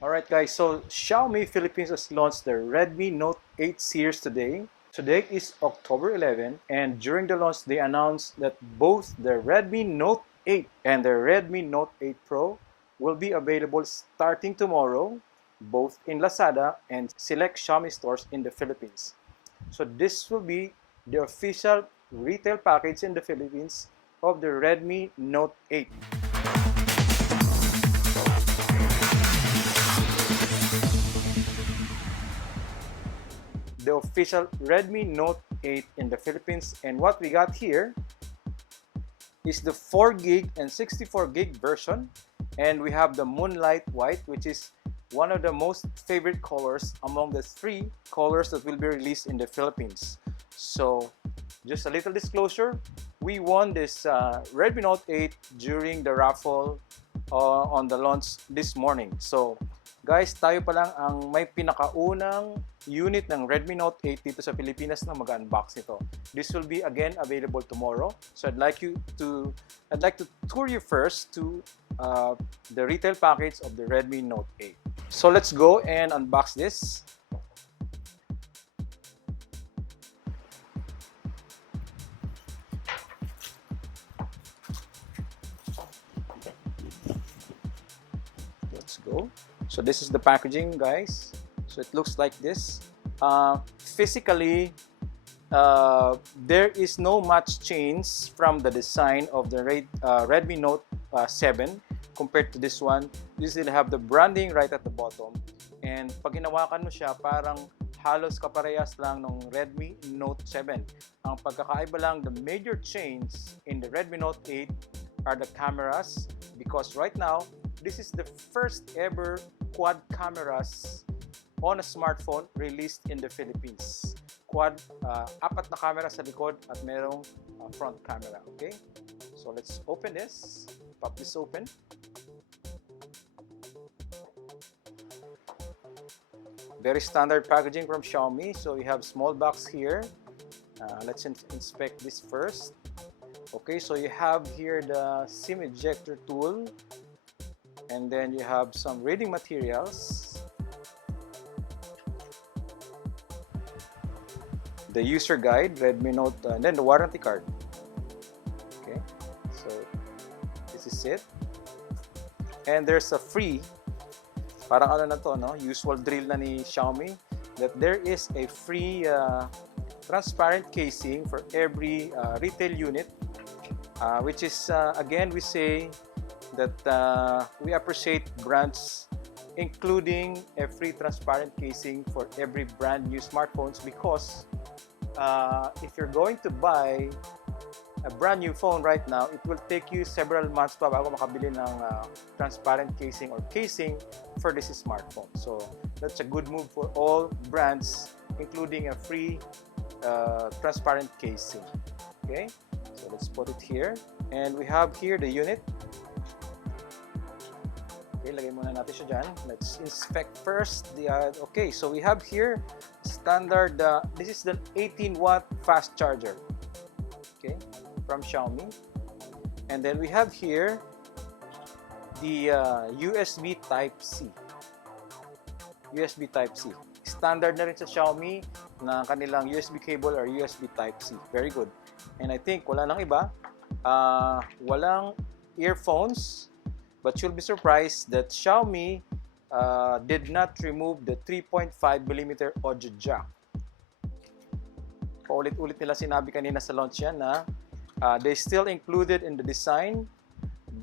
Alright guys, so Xiaomi Philippines has launched the Redmi Note 8 series today. Today is October 11, and during the launch they announced that both the Redmi Note 8 and the Redmi Note 8 Pro will be available starting tomorrow, both in Lazada and select Xiaomi stores in the Philippines. So this will be the official retail package in the Philippines of the Redmi Note 8. The official Redmi Note 8 in the Philippines, and what we got here is the 4 gig and 64 gig version, and we have the Moonlight White, which is one of the most favorite colors among the 3 colors that will be released in the Philippines. So just a little disclosure, we won this Redmi Note 8 during the raffle on the launch this morning. So guys, tayo pa lang ang may pinakaunang unit ng Redmi Note 8 dito sa Pilipinas na mag-unbox nito. This will be again available tomorrow. So I'd like to tour you first to the retail package of the Redmi Note 8. So let's go and unbox this. Let's go. So this is the packaging, guys. So it looks like this. Physically, there is no much change from the design of the Redmi Note 7 compared to this one. You still have the branding right at the bottom. And pag hinawakan mo siya, parang halos kaparehas lang ng Redmi Note 7. Ang pagkakaiba lang, the major change in the Redmi Note 8 are the cameras, because right now, this is the first ever quad cameras on a smartphone released in the Philippines. Quad, apat na camera sa likod at merong front camera. Okay? So let's open this. Pop this open. Very standard packaging from Xiaomi. So we have small box here. Let's inspect this first. Okay, so you have here the SIM ejector tool. And then you have some reading materials. The user guide, Redmi Note, and then the warranty card. Okay, so this is it. And there's a free, parang ano na to, no? Usual drill na ni Xiaomi, that there is a free transparent casing for every retail unit, which is, again, we say that we appreciate brands including a free transparent casing for every brand new smartphones, because if you're going to buy a brand new phone right now, it will take you several months pa bago makabili ng transparent casing or casing for this smartphone. So that's a good move for all brands, including a free transparent casing. Okay, so let's put it here, and we have here the unit. Okay, lagay muna natin siya dyan. Let's inspect first the okay, so we have here standard, this is the 18-watt fast charger, okay, from Xiaomi. And then we have here the USB Type-C. USB Type-C. Standard na rin sa Xiaomi na kanilang USB cable or USB Type-C. Very good. And I think wala nang iba. Walang earphones. But you'll be surprised that Xiaomi did not remove the 3.5mm audio jack. Paulit-ulit nila sinabi kanina sa launch yan na they still included in the design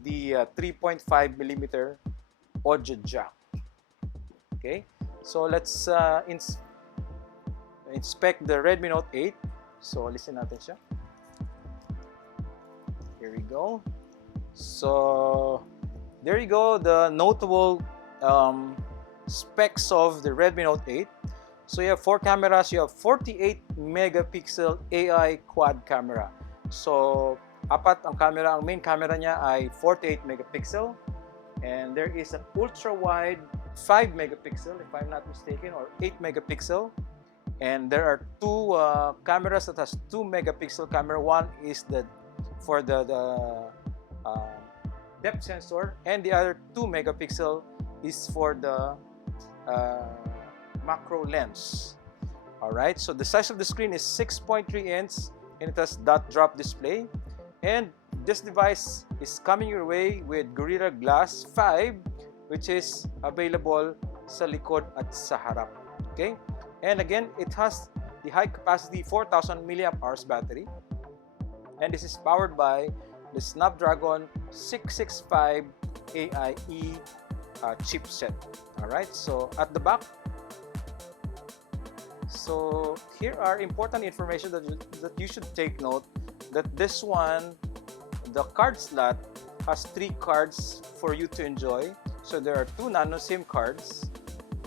the 3.5mm audio jack. Okay, so let's inspect the Redmi Note 8. So listen natin siya. Here we go. So there you go, the notable specs of the Redmi Note 8. So you have 4 cameras. You have 48 megapixel AI quad camera. So apat ang camera. Ang main camera niya ay 48 megapixel. And there is an ultra wide 5 megapixel, if I'm not mistaken, or 8 megapixel. And there are 2 cameras that has 2 megapixel camera. One is for the depth sensor, and the other 2 megapixel is for the macro lens. Alright, so the size of the screen is 6.3 inch and it has dot drop display. And this device is coming your way with Gorilla Glass 5, which is available sa likod at sa harap. Okay, and again, it has the high capacity 4000 milliamp hours battery, and this is powered by the Snapdragon 665 AIE chipset. Alright, so at the back, so here are important information that you should take note, that this one, the card slot has 3 cards for you to enjoy. So there are 2 nano SIM cards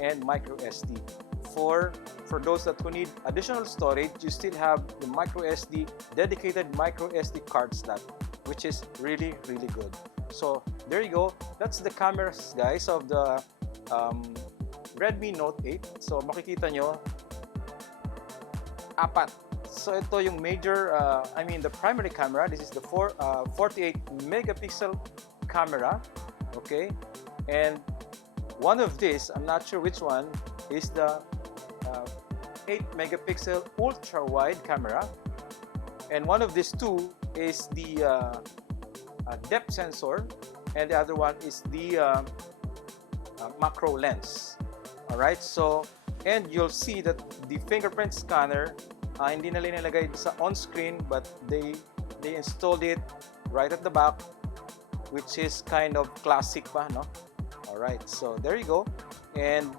and micro SD. For those that who need additional storage, you still have the micro SD, dedicated micro SD card slot, which is really good. So there you go. That's the cameras, guys, of the Redmi Note 8. So makikita nyo, 4. So ito yung major, the primary camera. This is the 48 megapixel camera. Okay, and one of these, I'm not sure which one, is the 8 megapixel ultra wide camera, and one of these 2 is the depth sensor, and the other one is the macro lens. Alright, so and you'll see that the fingerprint scanner, hindi na linalagay sa on-screen, but they installed it right at the back, which is kind of classic pa, no? Alright, so there you go. And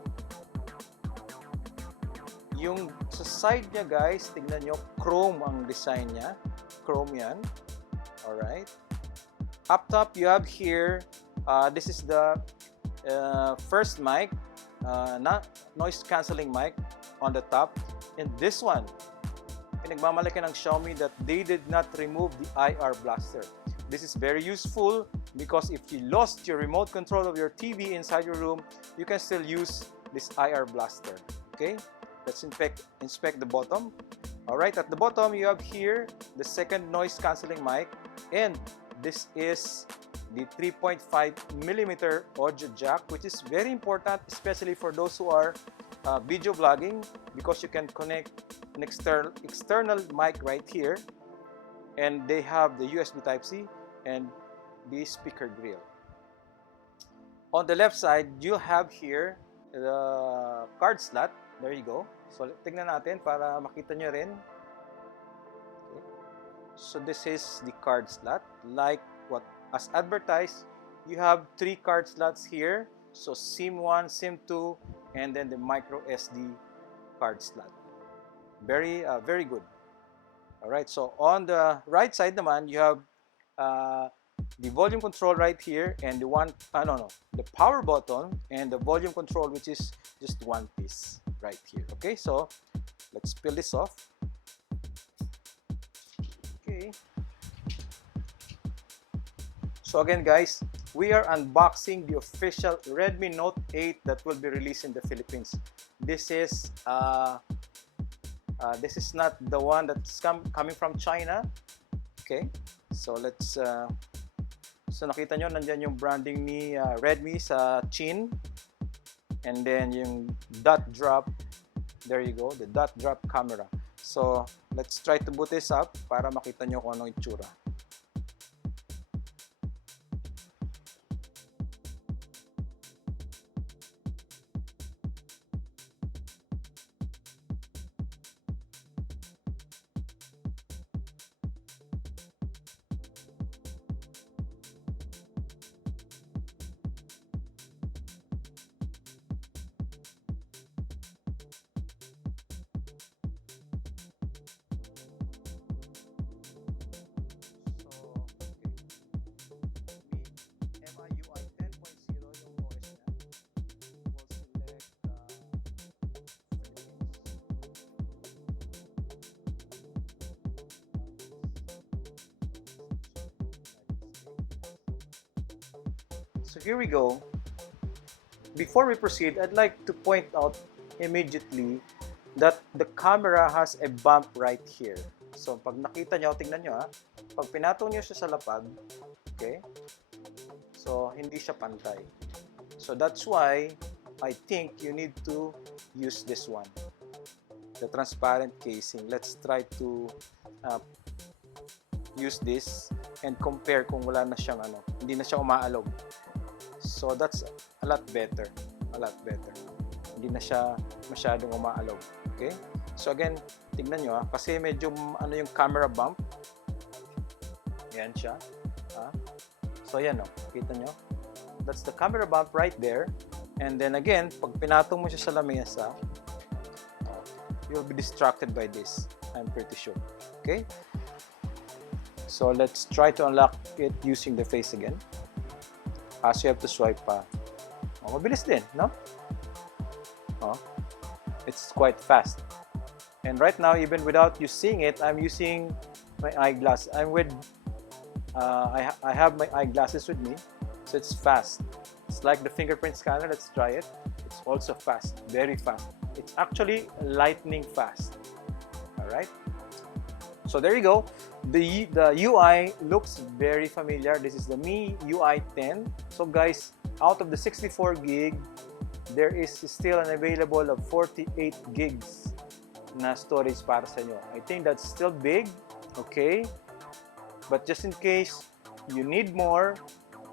yung sa side niya, guys, tignan nyo, chrome ang design niya. Chrome yan. Alright. Up top, you have here, this is the first mic, noise cancelling mic on the top. And this one, pinagmamalaki ng Xiaomi that they did not remove the IR blaster. This is very useful because if you lost your remote control of your TV inside your room, you can still use this IR blaster. Okay, let's inspect the bottom. Alright, at the bottom you have here the second noise cancelling mic, and this is the 3.5mm audio jack, which is very important, especially for those who are video vlogging, because you can connect an external mic right here, and they have the USB Type-C and the speaker grill. On the left side, you have here the card slot. There you go. So tingnan natin para makita nyo rin. Okay. So this is the card slot, like what as advertised. You have 3 card slots here. So SIM 1, SIM 2, and then the micro SD card slot. Very good. All right. So on the right side naman, you have the volume control right here, and the power button and the volume control, which is just one piece right here. Okay, so let's peel this off. Okay. So again, guys, we are unboxing the official Redmi Note 8 that will be released in the Philippines. This is not the one that's coming from China. Okay, so let's so nakita nyo, nandyan yung branding ni Redmi sa chin, and then yung dot drop, there you go, the dot drop camera. So let's try to boot this up para makita nyo kung anong itsura. So here we go. Before we proceed, I'd like to point out immediately that the camera has a bump right here. So pag nakita nyo, tingnan nyo ha, pag pinatong nyo siya sa lapag, okay, so hindi siya pantay. So that's why I think you need to use this one, the transparent casing. Let's try to use this and compare kung wala na siyang hindi na siya umaalog. So that's a lot better. Hindi na siya masyadong umaalog. Okay? So again, tignan nyo kasi medyo yung camera bump. Yan siya. So yan kita nyo. That's the camera bump right there. And then again, pag pinatong mo siya sa lamesa, you'll be distracted by this. I'm pretty sure. Okay? So let's try to unlock it using the face again. So you have to swipe pa. Mabilis din, no? It's quite fast. And right now, even without you seeing it, I'm using my eyeglass. I have my eyeglasses with me, so it's fast. It's like the fingerprint scanner. Let's try it. It's also fast, very fast. It's actually lightning fast. All right. So there you go. The UI looks very familiar. This is the Mi UI 10. So guys, out of the 64 gig, there is still an available of 48 gigs na storage para sa inyo. I think that's still big, okay? But just in case you need more,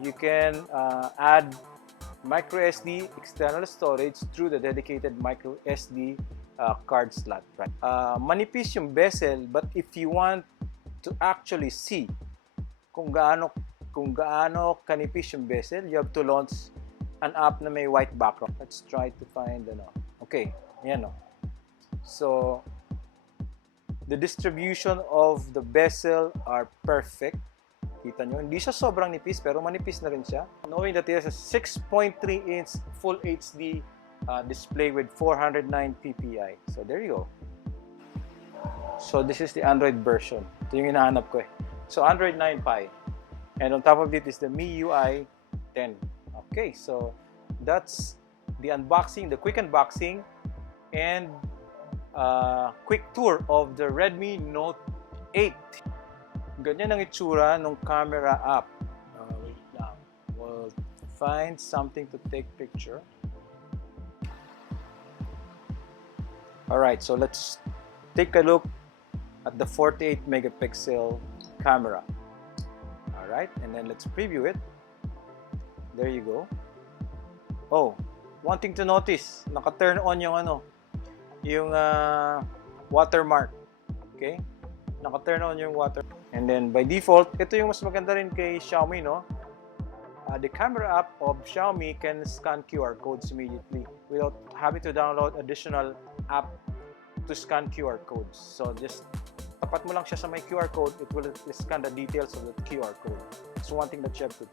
you can add micro SD external storage through the dedicated micro SD card slot. Right? Manipis yung bezel, but if you want to actually see kung gaano kanipis yung bezel, you have to launch an app na may white background. Let's try to find okay, yan So the distribution of the bezel are perfect. Kita nyo, hindi siya sobrang nipis pero manipis na rin siya. Knowing that it has a 6.3-inch full HD display with 409 ppi. So there you go. So this is the Android version. Ito yung hinahanap ko So Android 9 Pie. And on top of it is the Mi UI 10. Okay, so that's the unboxing, the quick unboxing and quick tour of the Redmi Note 8. Ganyan ang itsura ng camera app. Wait lang. We'll find something to take picture. Alright, so let's take a look at the 48 megapixel camera. Alright, and then let's preview it. There you go. Oh, one thing to notice, naka-turn on yung yung watermark. Okay? Naka-turn on yung water. And then by default, ito yung mas maganda rin kay Xiaomi, no? The camera app of Xiaomi can scan QR codes immediately without having to download additional app to scan QR codes. So just tapat mo lang siya sa may QR code, it will scan the details of the QR code. So one thing that you have to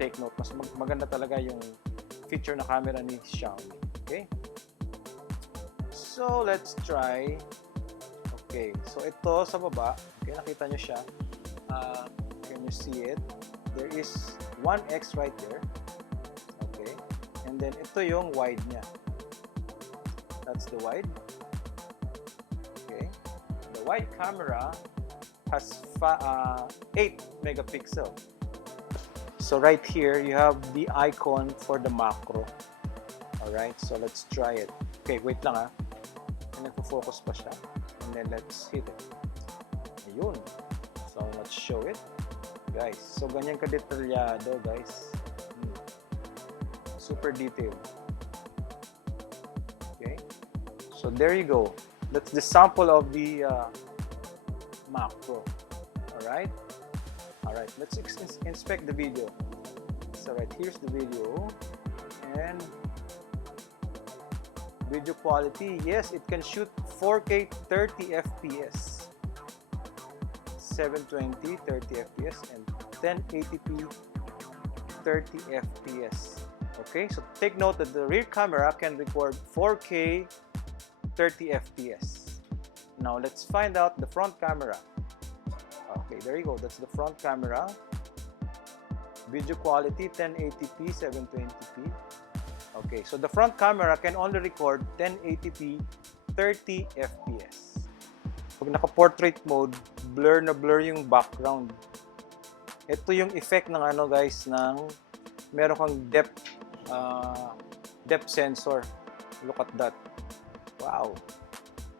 take note, mas maganda talaga yung feature na camera ni Xiaomi. Okay? So let's try. Okay, so ito sa baba, okay, nakita nyo siya. Can you see it? There is 1x right there. Okay, and then ito yung wide niya. That's the wide. Okay, the wide camera has 8 megapixel. So right here, you have the icon for the macro. Alright, so let's try it. Okay, wait lang And nagpo-focus pa siya. And then let's hit it. Ayun. So let's show it. Guys, so ganyan ka-detalyado, guys. Super detailed. Okay. So there you go. That's the sample of the macro. Alright. Alright, let's inspect the video. So right, here's the video. And video quality, yes, it can shoot 4K 30 FPS, 720 30 FPS, and 1080p 30 FPS. Okay, so take note that the rear camera can record 4K 30 FPS. Now let's find out the front camera. Okay, there you go. That's the front camera. Video quality 1080p, 720p. Okay, so the front camera can only record 1080p, 30 FPS. Pag naka-portrait mode, blur na blur yung background. Ito yung effect ng guys, ng meron kang depth depth sensor. Look at that. Wow.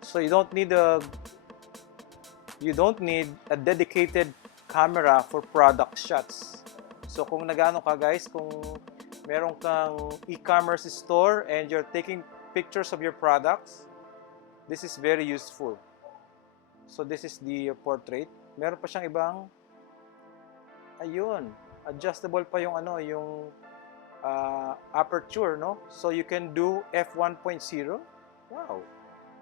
So you don't need a dedicated camera for product shots. So kung nagano ka guys, kung meron kang e-commerce store and you're taking pictures of your products, this is very useful. So this is the portrait. Meron pa siyang ibang, ayun, adjustable pa yung ano, yung aperture, no? So you can do f1.0. Wow.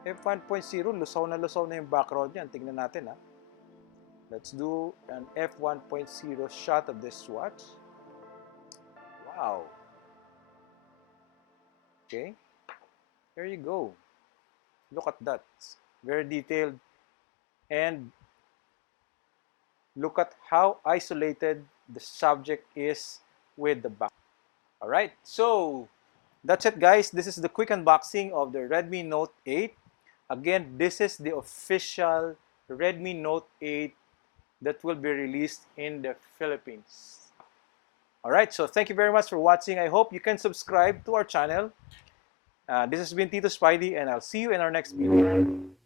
f1.0, lusaw na yung background niyan. Tingnan natin, ha. Let's do an f1.0 shot of this watch. Wow. Okay. There you go. Look at that. Very detailed. And look at how isolated the subject is with the back. Alright, so that's it guys. This is the quick unboxing of the Redmi Note 8. Again, this is the official Redmi Note 8 that will be released in the Philippines. Alright, so thank you very much for watching. I hope you can subscribe to our channel. This has been Tito Spidey, and I'll see you in our next video.